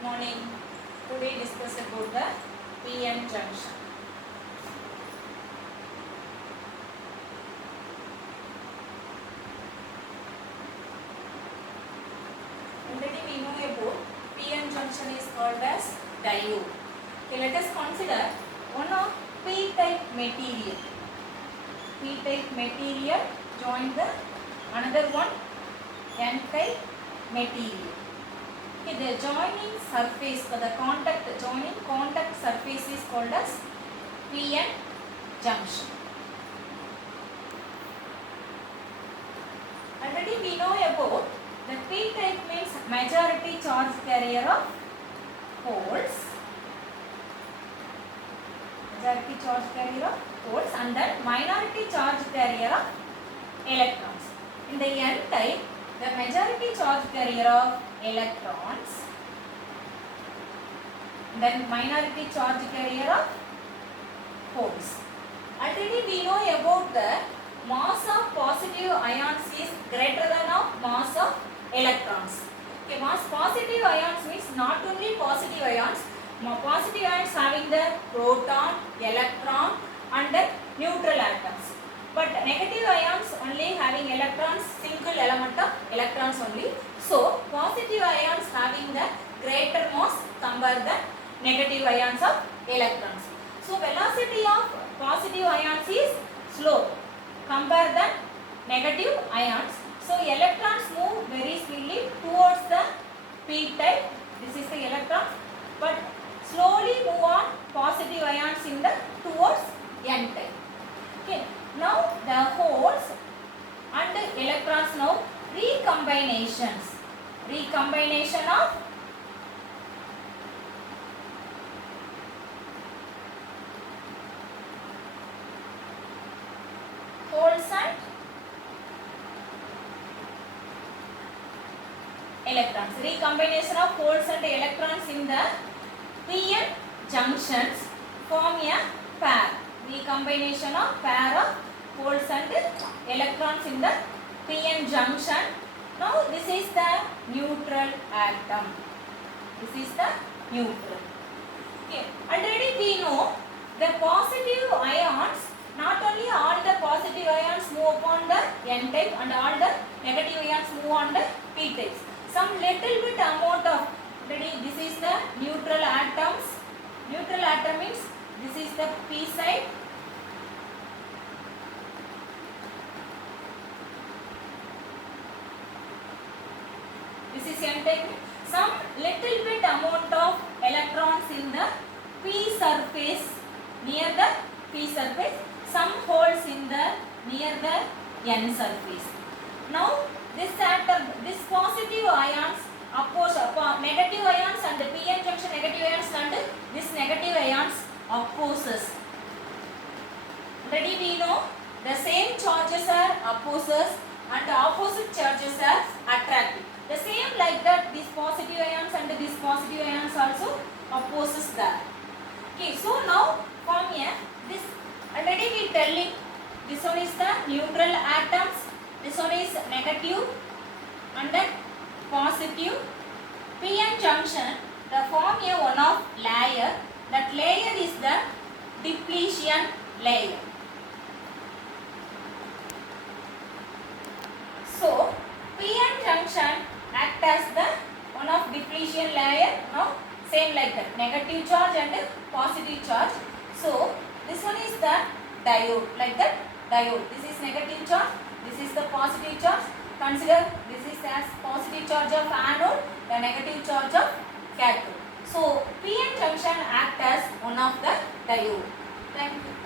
Good morning. Today discuss about the PN Junction. Already we know about PN Junction is called as diode. Okay, let us consider one of P-type material. P-type material join the another one N-type material. Okay, the joining surface for the joining contact surface is called as PN junction. Already we know about the P-type means majority charge carrier of holes. Majority charge carrier of holes and then minority charge carrier of electrons. In the N-type, the majority charge carrier of electrons, then minority charge carrier of holes. Already we know about the mass of positive ions is greater than of mass of electrons. Okay, mass positive ions means not only positive ions, positive ions having the proton, electron and the neutral atoms. But negative ions only having electrons, single element of electrons only. So, positive ions having the greater mass compared the negative ions of electrons. So, velocity of positive ions is slow compared the negative ions. So, electrons move very speedily towards the P-type. This is the electron. But slowly move on positive ions in the towards N-type. Okay. Now the holes and the electrons now recombinations. Recombination of holes and electrons. Recombination of holes and electrons in the PN junctions form a pair. Recombination of pair of holes and electrons in the PN junction. Now this is the neutral atom. This is the neutral. Okay. Already we know the positive ions, not only all the positive ions move upon the N-type and all the negative ions move on the P-types. Some little bit amount of, already this is the neutral atoms. Neutral atom means this is the P side. This is N-type. Some little bit amount of electrons in the P surface, near the P surface. Some holes in the near the N surface. Now this atom, this positive ions oppose negative ions and the PN junction negative ions and this negative ions opposes. Already we know the same charges are opposes and the opposite charges are attractive. The same like that, these positive ions and these positive ions also opposes that. Okay, so now from here, this already we telling this one is the neutral atoms, this one is negative and then positive. PN junction, the form a one of layer. That layer is the depletion layer. So PN junction act as the one of depletion layer. Now same like that, negative charge and positive charge. So this one is the diode, like that diode. This is negative charge, this is the positive charge. Consider this is as positive charge of anode, the negative charge of cathode. So PN junction act as one of the diode. Thank you.